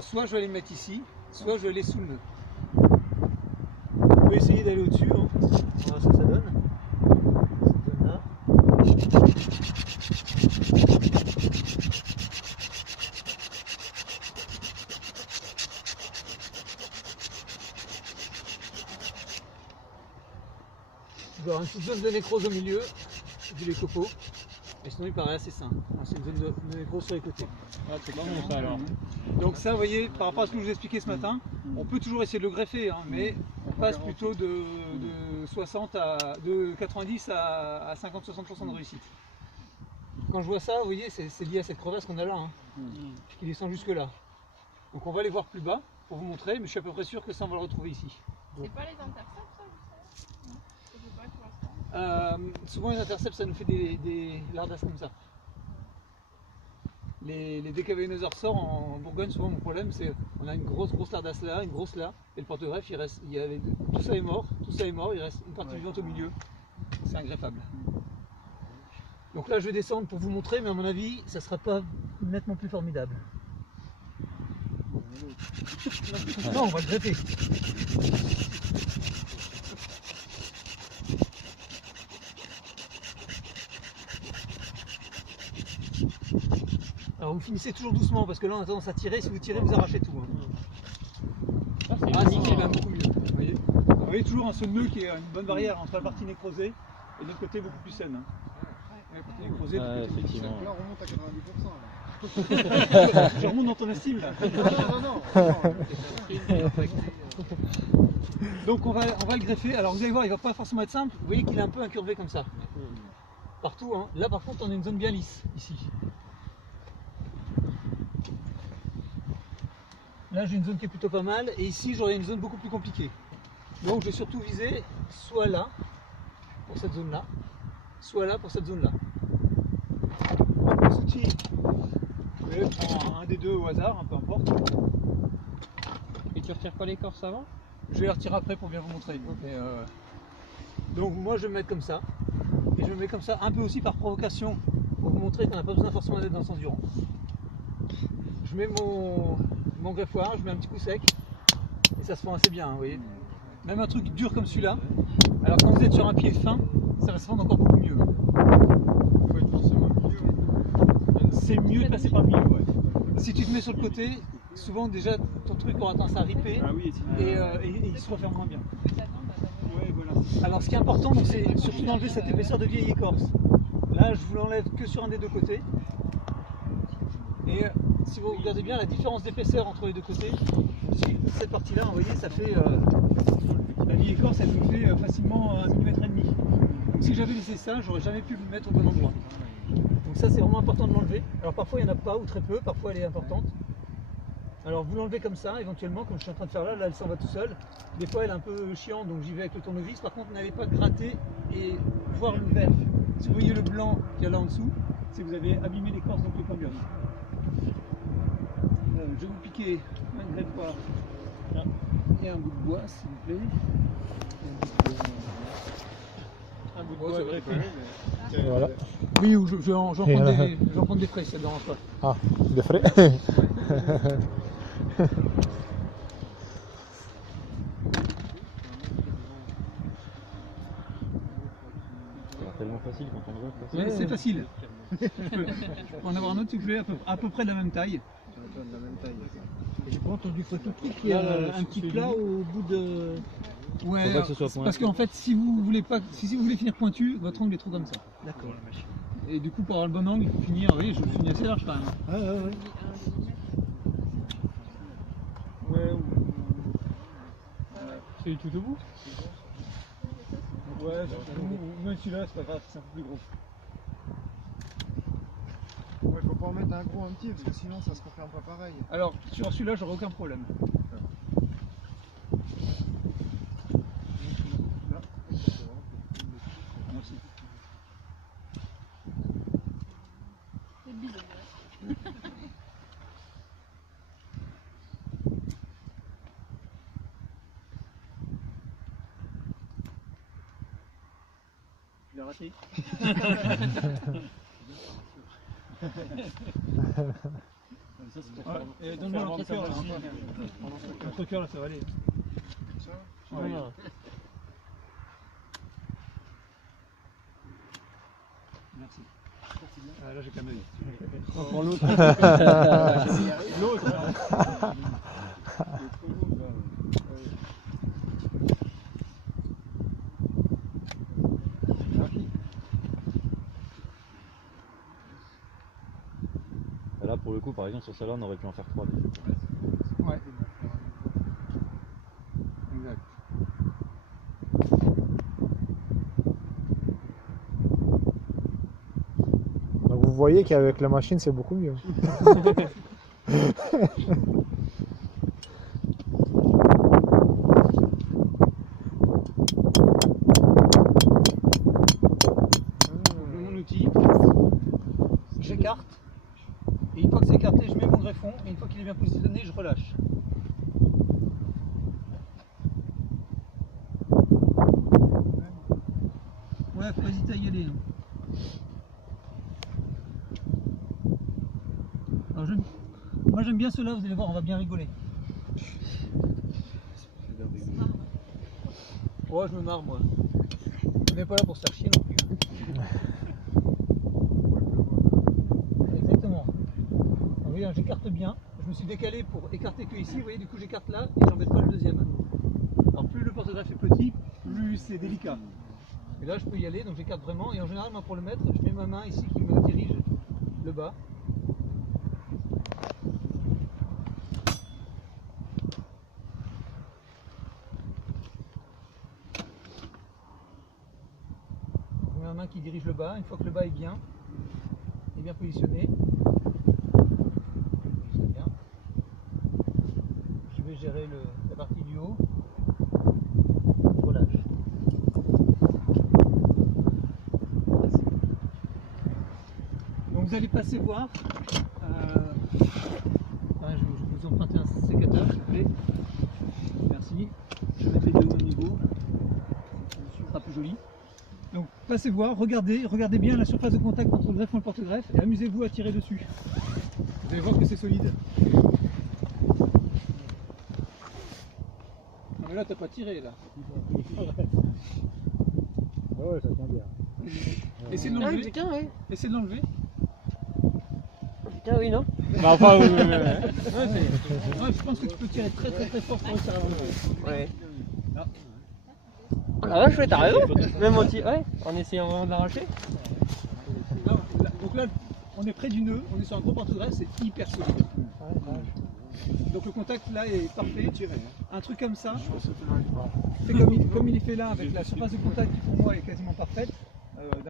soit je vais aller me mettre ici, soit je vais aller sous le nœud. On peut essayer d'aller au-dessus, hein. On va voir ce que ça donne. Cette zone-là. Je vais avoir une petite zone de nécrose au milieu, vu les copeaux. Et sinon il paraît assez sain. C'est une zone de nécrose sur les côtés. Ah, c'est pas bon ça alors. Donc ça, vous voyez, par rapport à ce que je vous ai expliqué ce matin, on peut toujours essayer de le greffer, hein, mais on passe plutôt de 90 à 50-60% de réussite. Quand je vois ça, vous voyez, c'est lié à cette crevasse qu'on a là, hein, qui descend jusque là. Donc on va aller voir plus bas pour vous montrer, mais je suis à peu près sûr que ça on va le retrouver ici. C'est pas les intercepts ça, vous savez? Non, je sais pas pour l'instant. Souvent les intercepts, ça nous fait des lardasses comme ça. Les décavenosaures en Bourgogne, souvent mon problème c'est on a une grosse lardasse là, une grosse là, et le porte-greffe il reste, tout ça est mort, il reste une partie vivante au milieu. C'est ingreffable. Donc là je vais descendre pour vous montrer, mais à mon avis ça sera pas nettement plus formidable. Non, on va le greffer. Alors vous finissez toujours doucement parce que là on a tendance à tirer, si vous tirez vous arrachez tout. Hein. Ah si, c'est même beaucoup mieux. Vous voyez toujours ce nœud qui est une bonne barrière entre la partie nécrosée et de l'autre côté beaucoup plus saine. Hein. La partie nécrosée, effectivement. Là on remonte à 90%. Là. Je remonte dans ton estime là. Non. Donc on va le greffer. Alors vous allez voir, il va pas forcément être simple. Vous voyez qu'il est un peu incurvé comme ça. Partout. Hein. Là par contre on a une zone bien lisse ici. Là j'ai une zone qui est plutôt pas mal et ici j'aurai une zone beaucoup plus compliquée. Donc je vais surtout viser soit là pour cette zone là, soit là pour cette zone là. Donc les outils, je vais prendre un des deux au hasard, peu importe. Et tu retires pas l'écorce avant? Je vais les retirer après pour bien vous montrer. Okay. Donc moi je vais me mettre comme ça. Et je me mets comme ça un peu aussi par provocation pour vous montrer qu'on n'a pas besoin forcément d'être dans le sens du rond. Je mets mon greffoir, je mets un petit coup sec et ça se fend assez bien, vous voyez. Même un truc dur comme celui-là, alors quand vous êtes sur un pied fin, ça va se fendre encore beaucoup mieux. Il faut être forcément au milieu. C'est mieux de passer par le milieu, ouais. Si tu te mets sur le côté, souvent déjà ton truc aura tendance à ripper et il se referme moins bien. Ouais, voilà. Alors ce qui est important, c'est surtout d'enlever cette épaisseur de vieille écorce. Là je vous l'enlève que sur un des deux côtés. Et si vous regardez bien la différence d'épaisseur entre les deux côtés, cette partie là, vous voyez, ça fait la vieille écorce, elle nous fait facilement 1,5 mm. Donc si j'avais laissé ça, j'aurais jamais pu me mettre au bon endroit. Donc ça c'est vraiment important de l'enlever. Alors parfois il n'y en a pas ou très peu, parfois elle est importante. Alors vous l'enlevez comme ça, éventuellement, comme je suis en train de faire là elle s'en va tout seul. Des fois elle est un peu chiante, donc j'y vais avec le tournevis. Par contre n'allez pas gratter et voir le vert. Si vous voyez le blanc qu'il y a là en dessous, c'est que vous avez abîmé l'écorce, donc le cambium. Je vais vous piquer un greffoir et un bout de bois s'il vous plaît. Un bout de bois, c'est vrai que... Voilà. Oui, ou j'en prends des frais, ça ne dérange pas. Ah, des frais. C'est tellement facile quand on le voit. C'est facile. Je peux en avoir un autre s'il vous plaît, à peu près de la même taille. De la même taille. J'ai pas entendu quoi tout de suite, il y a un petit plat au bout de... Ouais, Faut pas que ce soit pointu. parce qu'en fait si vous voulez finir pointu, votre angle est trop comme ça. D'accord. Et du coup pour avoir le bon angle, il faut finir, oui, je finis assez large quand même. Ouais. C'est tout au bout. Ouais, même celui-là c'est pas grave, c'est un peu plus gros. Ouais, faut pas en mettre un gros un petit parce que sinon ça se referme pas pareil. Alors sur celui-là j'aurai aucun problème. C'est bizarre. Tu l'as raté. Ça, c'est pour Ouais. faire. Et donne-moi l'entrecœur là. L'entrecœur là, ça va aller. Ça Ouais. Non, non. Merci. Ah, là j'ai qu'un œil. Pour l'autre. L'autre. Là, pour le coup, par exemple, sur celle-là, on aurait pu en faire 3. Ouais. Exact. Donc vous voyez qu'avec la machine c'est beaucoup mieux. Je mets mon outil, j'écarte, et une fois que c'est écarté, je mets mon greffon, et une fois qu'il est bien positionné, je relâche. Ouais, faut pas hésiter à y aller. Alors, moi j'aime bien cela, vous allez voir, on va bien rigoler. Ouais, je me marre moi. On n'est pas là pour se faire chier non plus. Exactement. Vous voyez, j'écarte bien. Je me suis décalé pour écarter que ici. Vous voyez, du coup j'écarte là et j'embête pas le deuxième. Alors plus le porte-greffe est petit, plus c'est délicat. Et là je peux y aller, donc j'écarte vraiment. Et en général, moi pour le mettre, je mets ma main ici qui me dirige le bas. Je mets ma main qui dirige le bas. Une fois que le bas est bien positionné, c'est bien. Je vais gérer la partie du haut. Je relâche. Donc vous allez passer voir. Je vais vous emprunter un sécateur, s'il vous plaît. Merci. Je vais mettre les deux au même niveau. Ce sera plus joli. Donc passez voir, regardez bien la surface de contact entre le greffon et le porte-greffe et amusez-vous à tirer dessus. Vous allez voir que c'est solide. Non mais là t'as pas tiré là. Ouais, ça tient bien. Essayez de Ah l'enlever. putain, ouais. Essayez de l'enlever. Putain, oui, non. Bah, enfin, Ouais, je pense que tu peux tirer très fort pour réussir à l'enlever. Ouais. Là. Oh la vache, ouais, t'as raison. Même en essayant vraiment d'arracher. Donc là, on est près du nœud, on est sur un gros porte-greffe, c'est hyper solide. Donc le contact là est parfait. Un truc comme ça, fait comme il est fait là avec la surface de contact qui pour moi est quasiment parfaite.